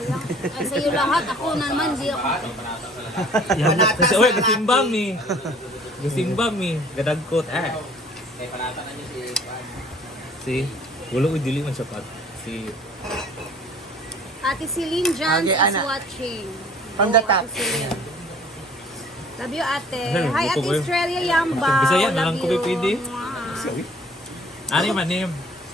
Ay, sa'yo lahat. Ako naman, di ako. Kasi, oy, gasimbang mi. Gasimbang mi. Gadagkot. Si, wala ko dili man siya pat. Si, Ate Celine Jans Okay, is Ana. watching. From the Oh, top. Ate Celine. Love you, ate. Ay, Hi, gusto Ate ko yun. Australia Yamba. Bisaya na Love lang ko, you. pwede. Mwah. Ani manim.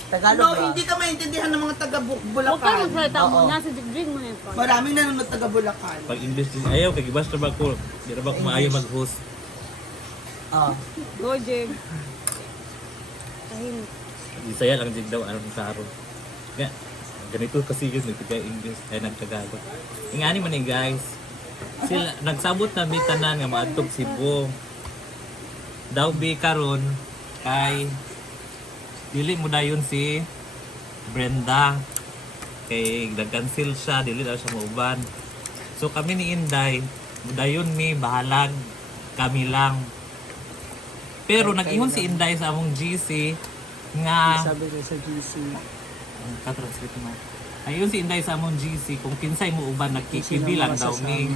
Tagalog No, ba? hindi ka maintindihan ng mga Huwag kayo taga-Bulacan. magsalita Oo. muna. Sa digdig mo yun. Maraming nanonood taga-Bulacan. Pag English din, ayaw, kay gibas na ba ko. Di na ba ko maayo mag-host. Oh. Go, Jig. Tahimik. Bisaya lang din daw, anong karo. Nga, ganito kasi yun, nagtaga-English, ay nagtagalog. Ingani man guys. Sila, nagsabot na mi tanan nga maadtog Cebu. Daw bi karon kay dili mo dayon si Brenda. Kay nag-cancel siya, dili daw siya mauban. So kami ni Inday, mudayon mi bahalag kami lang. Pero nag-ingon si Inday sa among GC nga Sabi ko sa GC. ka-translate mo. Ayun si Inday sa among GC kung kinsay mo uban nagkikibilang daw mi.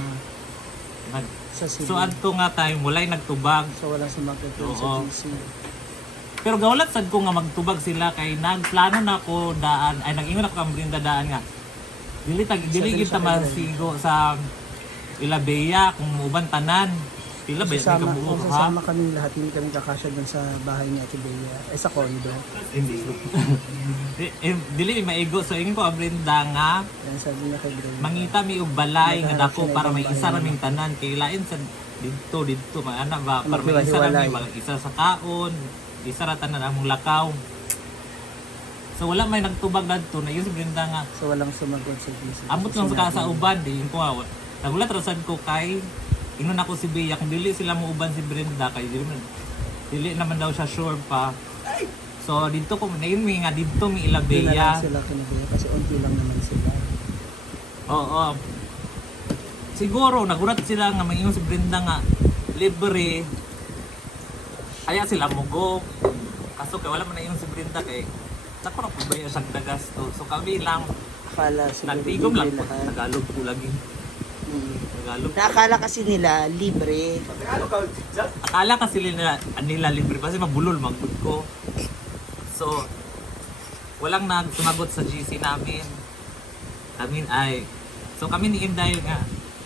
Sa Cebu. So adto nga time walay nagtubag. So walang sumagot doon sa Oo. GC. Pero gawlat sad ko nga magtubag sila kay nagplano na ako daan ay nag-ingon ako kang Brenda daan nga. Dili kita masigo sa Ilabea kung muuban tanan. Pila ba yung kabuo Kung ha? sasama kami lahat, hindi kami kakasya doon sa bahay ni Ate Bea. Sa condo. Hindi. Dili maigo so ingin ko ang Brenda nga Yan sabi niya kay Brenda. mangita mi og balay nga Naghahanap dako siya para ng may bahay isa niya. raming tanan kay lain sa dito maana ba para may isa Maghiwalay. rami mga isa sa kaon isa ra tanan among lakaw. So wala may nagtubag dadto na yun si Brenda nga So walang sumagot sa GC. amot lang sa sa uban di ko nagulat ra sad ko kay inon ako si Bea kung dili sila mo uban si Brenda kay dili naman daw siya sure pa. So dito ko nain mi nga dito mi ila Hindi na lang Bea. sila kinabaya kasi unti lang naman sila. Oo. Siguro nagulat sila nga mangingon si Brenda nga libre. Kaya sila mugo. Kaso kay wala man na yung si Brenda kay nako na po ba yung gasto. So kami lang Akala siguro nagtigom lang libre po. lahat. Tagalog po lagi. Tagalog. Nakakala kasi nila libre. Akala kasi nila libre kasi mabulol magud ko. So walang nagsumagot sa GC namin. Kami ni Inday nga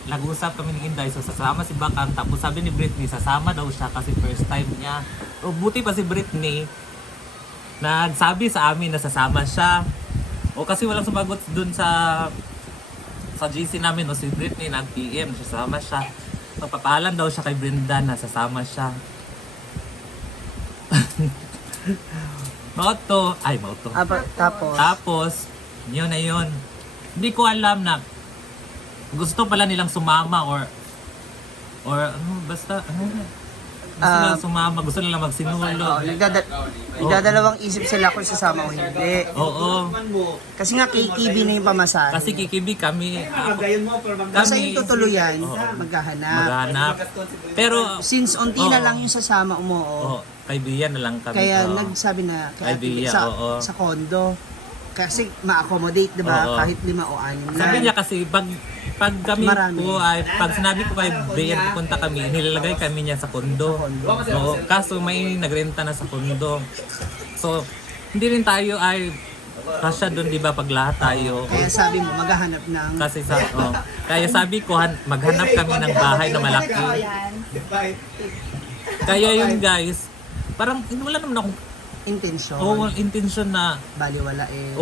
nag-usap kami ni Inday so sasama si Bakang tapos sabi ni Britney sasama daw siya kasi first time niya. O buti pa si Britney nagsabi sa amin na sasama siya. O kasi walang sumagot dun sa GC namin o si Britney nag-PM sasama siya. So papaalam daw siya kay Brenda na sasama siya. Mauto. Tapos, yun na yun. Hindi ko alam na gusto pala nilang sumama or basta gusto nilang sumama, gusto nilang magsinulo. Nagdadalawang isip sila kung sasama o hindi. Oo. Kasi nga KTV na yung pamasahe. Kasi kikibi kami. Kasi yung tutuluyan, Oo. maghahanap. Maghanap. Pero, Since unti Oo. na lang yung sasama umuo, kaibigan na lang kami. kaya Oo. nagsabi na kay Ate Idea, sa, oo. sa condo. Kasi ma-accommodate, di ba? Oo. Kahit 5 o 6 na. Sabi niya kasi pag kami Marami. po ay pag sinabi ko kay Bea pupunta kami, nilalagay kami niya sa kondo. Oo, kaso may nagrenta na sa kondo. So, hindi rin tayo ay kasya doon 'di ba pag lahat tayo. Kaya sabi mo, maghahanap ng... Kasi kaya sabi ko maghanap kami ng bahay na malaki. Kaya yun guys, parang wala naman akong intention. intention na Baliwala eh.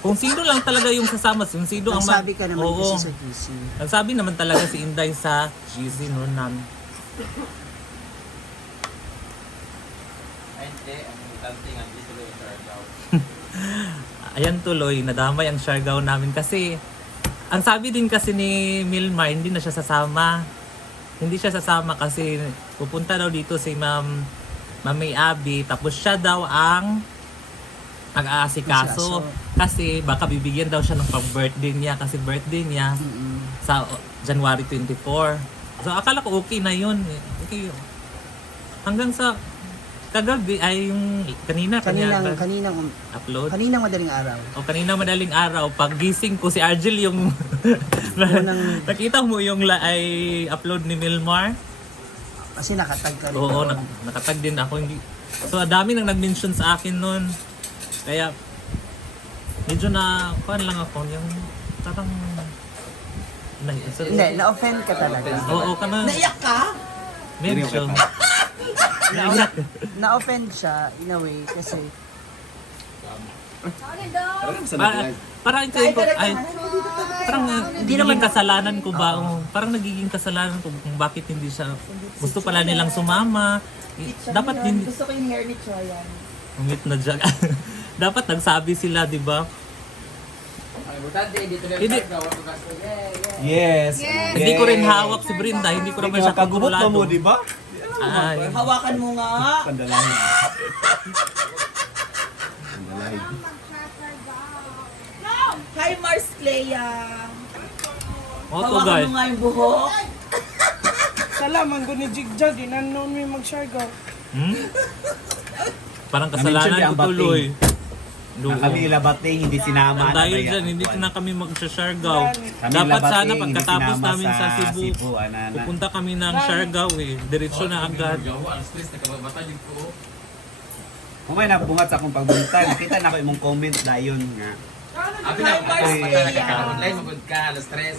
kung sino lang talaga yung sasama, kung sino ang Nagsabi ka naman Oo. kasi sa GC. Nagsabi naman talaga si Inday sa GC noon namin. Ayan tuloy, nadamay ang Siargao namin kasi ang sabi din kasi ni Milmar, hindi na siya sasama. Hindi siya sasama kasi pupunta daw dito si Mami Abby tapos siya daw ang mag-aasikaso kasi baka bibigyan daw siya ng pang-birthday niya kasi birthday niya sa January 24. So akala ko okay na yun. Okay yun. Hanggang sa kagabi ay yung kanina Kaninang upload. madaling araw. O kanina madaling araw, pag gising ko si Argel yung nakita mo yung ay upload ni Milmar. Kasi nakatag ka rin. Oo, nakatag din ako. Hindi. So, dami nang nag-mention sa akin nun. Kaya, medyo na, kuhan lang ako, yung parang, Hindi, na-offend ka talaga. oo, ka na, Naiyak ka? medyo. Naiyak. Na-offend siya in a way kasi Parang ito ko, ay, parang hindi naman kasalanan ko ba? Parang nagiging kasalanan ko kung bakit hindi siya, gusto pala nilang sumama. Dapat hindi, Gusto ko yung hair ni Choyan. umit na dyan. Dapat nagsabi sila, di ba? Hindi, Yes. hindi ko rin hawak si Brenda, hindi ko naman siya Pagubot kontrolado. mo, di ba? Ay, Hawakan mo nga. Pandalahin. Pandalahin. Hi, Mars Clea. oto Hawakan guys. mo nga yung buhok. Salaman ko ni Jigjag, inanon may mag-shargaw. Hmm? Parang Na-mention kasalanan niya ko ang bating. tuloy. Kami labating, hindi sinama. Dahil Kaya- dyan, hindi na kami mag-Siargao. Kami Dapat labating, sana hindi pagkatapos sinama namin sa Cebu, anana. pupunta kami ng Siargao eh. Diretso na agad. Kung may nabungat sa akong pagbunta, nakita na ko imong comment dayon nga. Hi, Mars Clea. Online, magod ka, alas 3.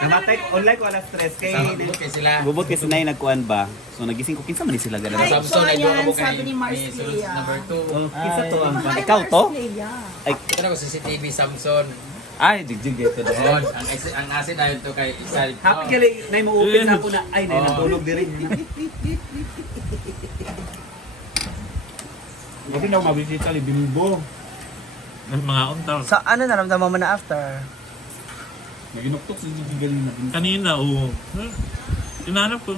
Namatay online ko alas stress kay Sabot kay sila. bubot kay sinay nagkuan ba. So nagising ko kinsa man ni sila Hi, ganun. Samsung, ay doon Choyan, ako kay sabi ni Mars Sulod Clea. number 2. Oh, kinsa to ang Hi, ikaw to? Mars Clea. Ay, Ito na ko CCTV Samsung. ay digjig ito Oh, doon. ang asin ayon to kay isa. Happy gali nay mo open na ako na ay nay Oh. natulog diri. Kasi na mabisita li Bimbo. Ng mga untal. sa ano naramdaman mo na after? Naginuktok si Gigi ganina. Kanina, oo. Tinanap ko.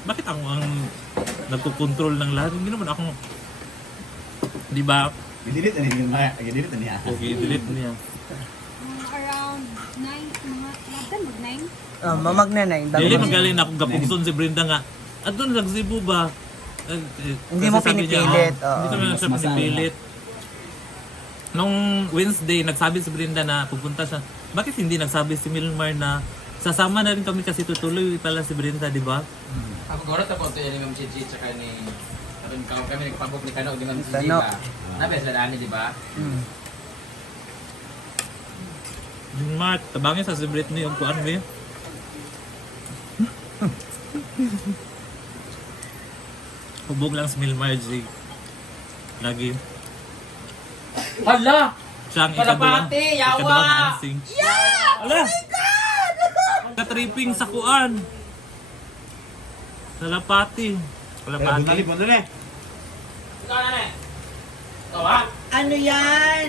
Bakit ako ang nagkukontrol ng lahat? Hindi naman ako, di ba? Gidilit ani niya, gidilit ani niya. Okay, delete niya. Around 9, mga, mag-9? Mamagna-9. Dili magaling ako gapugson si Brenda nga. At doon nagsibu ba? Hindi Kasi mo sabi niya, pinipilit, Hindi ko na siya Mas masaya. pinipilit. Nung Wednesday, nagsabi si Brenda na pupunta siya. Bakit hindi nagsabi si Milmar na sasama na rin kami kasi tutuloy pala si Brenda, di ba? Ako gora ta po to yan ni Ma'am Chichi tsaka ni kami nagpabok ni Kano di Ma'am Chichi Kano. ba. Nabi sa daan di ba? Milmar, tabangin sa si Britney yung kuan ba? Hubog lang si Milmar, G. Lagi. Hala! Siya ang Kalapati, yawa! ikadawang ansing. Yeah! Ala! Katripping sa kuan. Kalapati. Kalapati. Dali mo dali. Ikaw na na. Ikaw ha? Ano yan?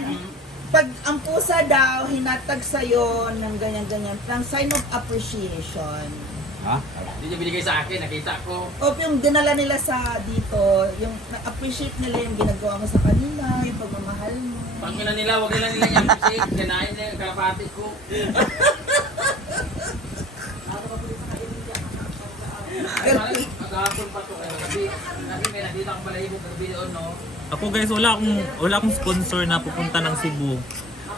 Pag ang pusa daw, hinatag sa'yo ng ganyan-ganyan, ng sign of appreciation. Ha? Hindi niya binigay sa akin, nakita ko. O yung dinala nila sa dito, yung na-appreciate nila yung ginagawa mo sa kanila, yung pagmamahal mo. Pag nila, wag nila yung shake. Kinain na yung kalapati ko. Maghapon pa to. Kasi may nakita ko pala yung video, no? Ako guys, wala akong sponsor na pupunta ng Cebu.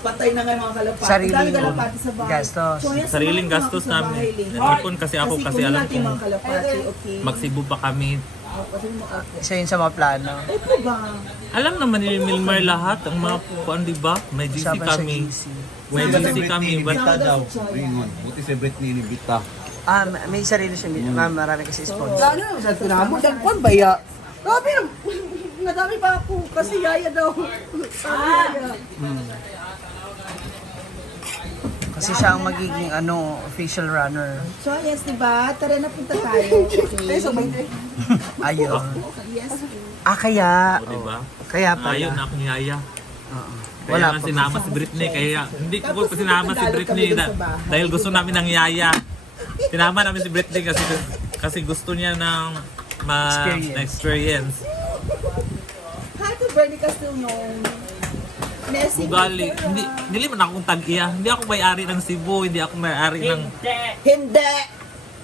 Patay na nga yung mga kalapati. Sariling Dami kalapati sa bahay. gastos. So, yan, Sariling samahan mo gastos ako sa namin. bahay, Lee. Nag-ipon kasi ako kasi kunin alam natin yung kong mga kalapati, okay? mag-Cebu pa kami. Kasi mo, okay. Isa yun sa mga plano. Ito ba? Alam naman ni Milmar lahat, ang mga kuan, di ba? May GC Usapan sa kami. GC. May GC kami. But Sama daw si Choyan. Ringon. Buti si Britney ni Bita. May sarili siya. Marami kasi sponsor. Ano sa pinamot? Ang kwan ba ya? Grabe na. Nadami pa ako. Kasi yaya daw. Sabi yaya. Kasi siya ang magiging official runner. So, yes, diba? Tara na punta tayo. Okay. Ayun. Yes. Kaya. O, di ba? Kaya pala. Ayaw na akong yaya. Oo. Kaya Wala nga pa. sinama si Britney. Kaya hindi ko Tapos, sinama si nagtagalog Britney kami dun sa bahay. dahil gusto namin ng yaya. Sinama namin si Britney kasi gusto niya ng experience. Hi to Bernie Castillon. Messi. Ugali. Hindi man akong tag-iya. Hindi ako may-ari ng Cebu. Hindi ako may-ari ng... Hindi.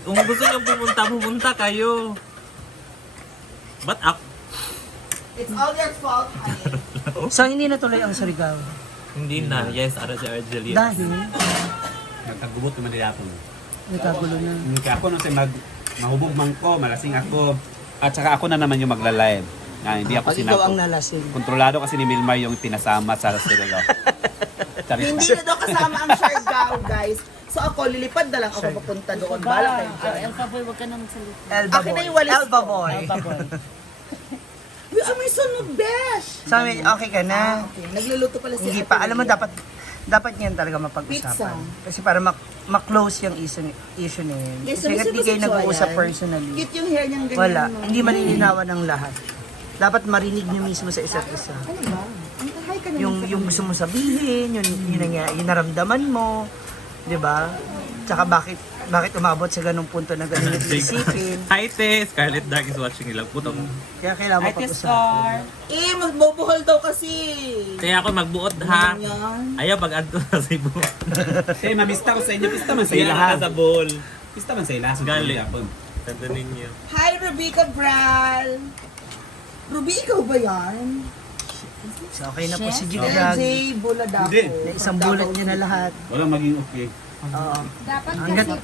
Kung gusto niyo pumunta kayo. But ako, It's all your fault, honey. So, hindi natuloy ang Surigao. Hindi na. Yes, ara si Argelia. Dahil, Nagkagubot naman nila ako. nagkagulo na. Kaya ako nung mahubog man ko, malasing ako. At saka ako na naman yung magla-live. Hindi ako Pag ikaw ang sinako. nalasing. Kontrolado kasi ni Milmar yung pinasama sa Surigao. Charis Hindi na daw kasama ang Siargao, guys. So ako, lilipad na lang ako papunta doon. Bala kayo dyan. Elfa boy, wag ka na magsalita. Elba Akin na boy. yung walis Elba ko. boy. Uy, may sunog, besh! Sabi, okay ka na. Okay, nagluluto pala si Hindi Ate pa. Alam mo, Bea. dapat yan talaga mapag-usapan. Kasi para ma-close yung issue na yun. Yes, Kasi sabi hindi kayo si nag-uusap Joyan. personally. Cute yung hair niyang ganyan. Wala. no? Hindi malilinawan ng lahat. Dapat marinig niyo mismo sa isa't isa. Ano ba? Hi ka naman sa Yung gusto mo sabihin, yung naramdaman mo, 'di ba? Tsaka bakit umabot sa ganung punto na ganun yung isipin. Hi, Te! Scarlett Dark is watching ilang putong. Kaya kailangan mapag-usapan. magbobuhol daw kasi. Kaya ako magbuot ha. Yan. Ayaw pag-adto sa Cebu. Eh, mamista ko sa inyo. Pista man sa Kaya ila. ka sa bowl. Pista man sa ila. Galing. Tanda ninyo. Hi, Ruby Cabral. Ruby, ikaw ba yan? So okay na po si LJ Jigdag. Buladako. Hindi. Isang bulat niya na lahat. Walang maging okay. Oo. Dapat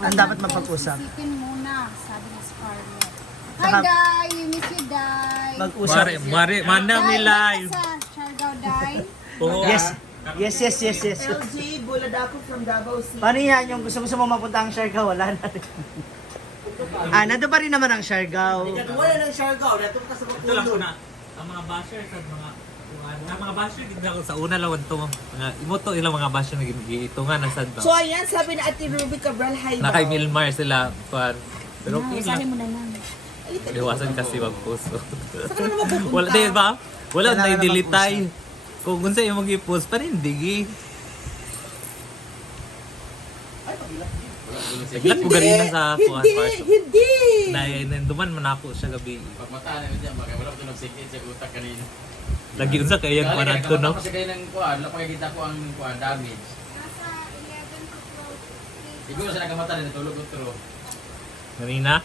Ang dapat mapag-usap. Isipin muna, sabi ni Scarlett. Hi, Saka- Day! You miss you, Day! Mag-usap. Manang ni live. Sa Siargao, Day? Oo. Yes. LJ Buladako from Davao City. Paano yan? Yung gusto mo mapunta ang Siargao, wala na rin. Nandun pa rin naman ang Siargao. Wala ng Siargao. Nato ka sa Ito lang ko na. Ang mga basher sa mga basher gid ako sa una lawan to. Mga imoto ilang mga basher na ito nga nasad ba. So ayan, sabi na Ate Ruby Cabral, hi Na kay daw. Milmar sila fan. Pero okay lang. mo na lang. Iwasan kasi mag-post. Saan ka naman pupunta? Wala din ba? Wala Kailangan na na i-delete tayo. Kung unsa yung mag-i-post pa rin digi. Naglat ko ganina sa kuha part. Hindi! Dahil nanduman man ako siya gabi. Pagmataan na niya, wala ko nag-sikit sa utak kanina. Lagi unsa kay yung kuha nato no. Kasi kayo ng kuha, wala ko kita ko ang kuha, damage. Nasa 11 to 12. Siguro sa nakamata rin, natulog ko turo. Ganina.